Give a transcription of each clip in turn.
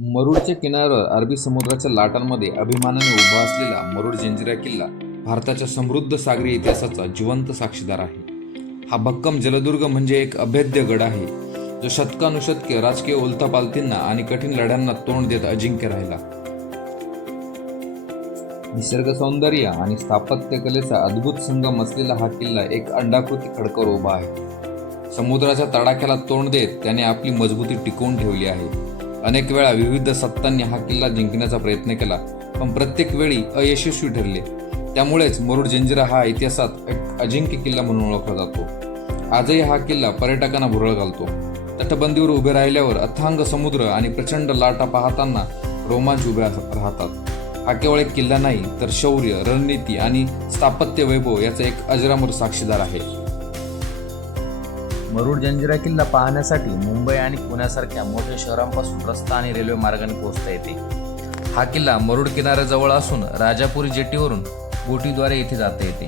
मुरुडच्या किनाऱ्यावर अरबी समुद्राच्या लाटांमध्ये अभिमानाने उभा असलेला मुरुड जंजिरा किल्ला भारताच्या समृद्ध सागरी इतिहासाचा जिवंत साक्षीदार आहे। हा भक्कम जलदुर्ग म्हणजे एक अभेद्य गड आहे, जो शतकानुशतके राजकीय उलथापालथींना आणि कठीण लढ्यांना तोंड देत अजिंक्य राहिला। निसर्ग सौंदर्य आणि स्थापत्यकलेचा अद्भुत संगम असलेला हा किल्ला एक अंडाकृती खडकावर उभा आहे। समुद्राच्या तडाख्याला तोंड देत त्याने आपली मजबूती टिकवून ठेवली आहे। अनेक वेळा विविध सत्तांनी हा किल्ला जिंकण्याचा प्रयत्न केला, पण प्रत्येक वेळी अयशस्वी ठरले। त्यामुळेच मुरुड जंजिरा हा इतिहासात एक अजिंक्य किल्ला म्हणून ओळखला जातो। आजही हा किल्ला पर्यटकांना भुरळ घालतो। तटबंदीवर उभे राहिल्यावर अथांग समुद्र आणि प्रचंड लाटा पाहताना रोमांच उभे राहतात। हा केवळ एक किल्ला नाही, तर शौर्य, रणनीती आणि स्थापत्य वैभव याचा एक अजरामर साक्षीदार आहे। मुरुड जंजिरा किल्ला पाहण्यासाठी मुंबई आणि पुण्यासारख्या मोठ्या शहरांपासून रस्ता आणि रेल्वे मार्गाने पोहोचता येते। हा किल्ला मुरुड किनाऱ्याजवळ असून राजापुरी जेटीवरून बोटीद्वारे येथे जाता येते।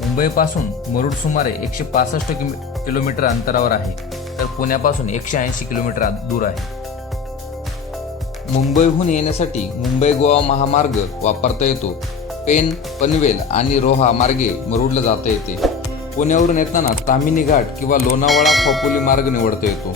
मुंबईपासून मुरुड सुमारे 165 किलोमीटर अंतरावर आहे, तर पुण्यापासून 180 किलोमीटर दूर आहे। मुंबईहून येण्यासाठी मुंबई गोवा महामार्ग वापरता येतो। पेन, पनवेल आणि रोहा मार्गे मुरुडला जाता येते। पुण्यावरून येताना ताम्हिणी घाट किंवा लोणावळा खोपोली मार्ग निवडता येतो।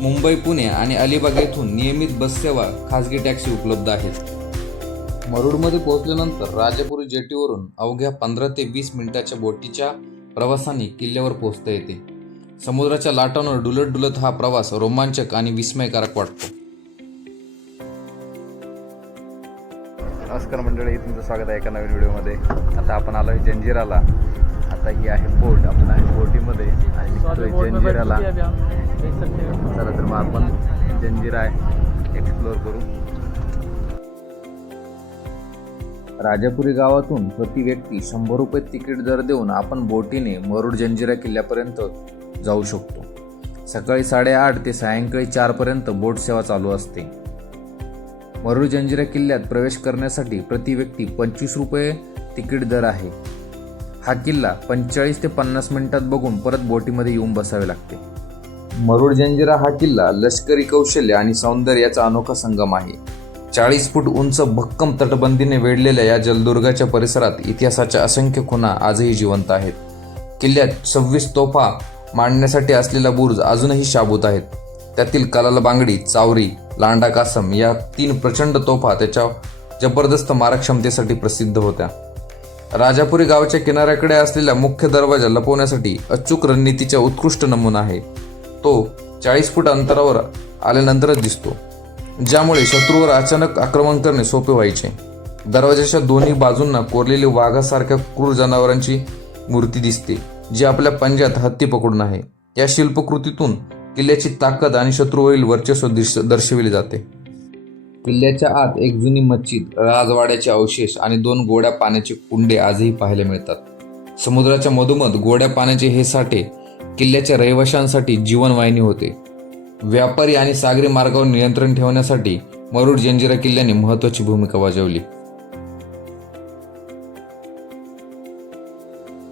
मुंबई, पुणे आणि अलिबाग येथून नियमित बस सेवा, खासगी टॅक्सी उपलब्ध आहेत। मुरुडमध्ये पोहोचल्यानंतर राजापुरी जेटीवरून अवघ्या 15 ते 20 मिनिटाच्या बोटीच्या प्रवासाने किल्ल्यावर पोहोचता येते। समुद्राच्या लाटांवर डुलत डुलत हा प्रवास रोमांचक आणि विस्मयकारक वाटतो। नमस्कार मंडळी, तुमचं स्वागत आहे एका नवीन व्हिडिओमध्ये। आता आपण आलो आहे जंजिराला। आता ही आहे बोट, आपण आहे बोटीमध्ये आणि निघतोय जंजिराला। चला तर मग आपण जंजिरा एक्सप्लोअर करू। राजापुरी गावातून प्रति व्यक्ती 100 रुपये तिकीट दर देऊन आपण बोटीने मुरुड जंजिरा किल्ल्यापर्यंत जाऊ शकतो। सकाळी 8:30 ते सायंकाळी 4 पर्यंत बोट सेवा चालू असते। मुरुड जंजिरा किल्ल्यात प्रवेश करण्यासाठी प्रति व्यक्ती 25 रुपये तिकीट दर आहे। हा किल्ला 45 ते 50 मिनिटात बघून परत बोटीमध्ये येऊन बसावे लागते। मुरुड जंजिरा हा किल्ला लष्करी कौशल्य आणि सौंदर्याचा अनोखा संगम आहे। 40 फूट उंच भक्कम तटबंदीने वेढलेल्या या जलदुर्गाच्या परिसरात इतिहासाच्या असंख्य खुणा आजही जिवंत आहेत। किल्ल्यात 26 तोफा मांडण्यासाठी असलेला बुर्ज अजूनही शाबूत आहेत। त्यातील कलाल बांगडी, चावरी, लांडा कासम या 3 प्रचंड तोफा त्याच्या जबरदस्त मारकक्षमतेसाठी प्रसिद्ध होत्या। राजापुरी गावच्या किनाऱ्याकडे असलेला मुख्य दरवाजा लपवण्यासाठी अचूक रणनीतीचा उत्कृष्ट नमुना आहे। तो 40 फूट अंतरावर आल्यानंतरच दिसतो, ज्यामुळे शत्रूवर अचानक आक्रमण करणे सोपे व्हायचे। दरवाजाच्या दोन्ही बाजूंना कोरलेली वाघासारख्या क्रूर जनावरांची मूर्ती दिसते, जी आपल्या पंजात हत्ती पकडून आहे। या शिल्पकृतीतून किल्ल्याची ताकद आणि शत्रूवरील वर्चस्व दर्शविले जाते। किल्ल्याच्या आत एक जुनी मस्जिद, राजवाड्याचे अवशेष आणि 2 गोड्या पाण्याचे कुंडे आजही पाहायला मिळतात। समुद्राच्या मधोमध गोड्या पाण्याचे हे साठे किल्ल्याच्या रहिवाशांसाठी जीवनवाहिनी होते। व्यापारी आणि सागरी मार्गावर नियंत्रण ठेवण्यासाठी मुरुड जंजिरा किल्ल्याने महत्त्वाची भूमिका बजावली।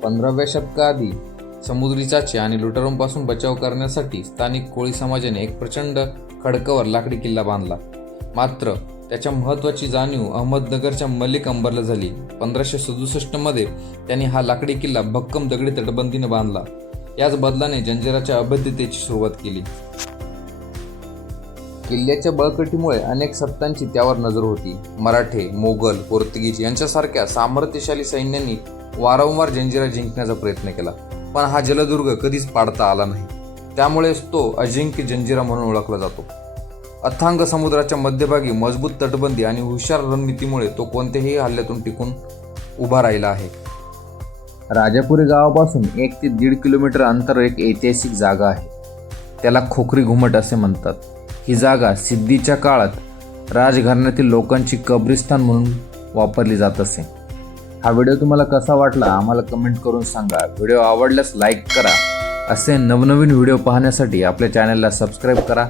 15व्या शतकाआधी समुद्री चाचे आणि लुटारूंपासून बचाव करण्यासाठी स्थानिक कोळी समाजाने एक प्रचंड खडकावर लाकडी किल्ला बांधला। मात्र त्याच्या महत्त्वाची जाणीव अहमदनगरच्या मलिक अंबरला झाली। 1567 मध्ये त्यांनी हा लाकडी किल्ला भक्कम दगडी तटबंदीने बांधला। याच बदलाने जंजिराच्या अभेद्यतेची सुरुवात केली। किल्ल्याच्या बळकटीमुळे अनेक सत्तांची त्यावर नजर होती। मराठे, मोगल, पोर्तुगीज यांच्यासारख्या सामर्थ्यशाली सैन्यांनी वारंवार जंजिरा जिंकण्याचा प्रयत्न केला, पण हा जलदुर्ग कधीच पाडता आला नाही। त्यामुळेच तो अजिंक्य जंजिरा म्हणून ओळखला जातो। अथांग समुद्राच्या मध्यभागी मजबूत तटबंदी आणि हुशार रणनीतीमुळे तो कोणत्याही हल्ल्यातून टिकून उभा राहिला आहे। राजापुरी गावापासून 1 ते 1.5 किलोमीटर अंतर एक ऐतिहासिक जागा आहे। त्याला खोखरी घुमट असे म्हणतात। ही जागा सिद्धीच्या काळात राजघराण्यातील लोकांची कब्रिस्तान म्हणून वापरली जात असे। हा व्हिडिओ तुम्हाला कसा वाटला आम्हाला कमेंट करून सांगा। व्हिडिओ आवडल्यास लाईक करा। असे नवनवीन व्हिडिओ पाहण्यासाठी आपल्या चॅनलला सबस्क्राईब करा।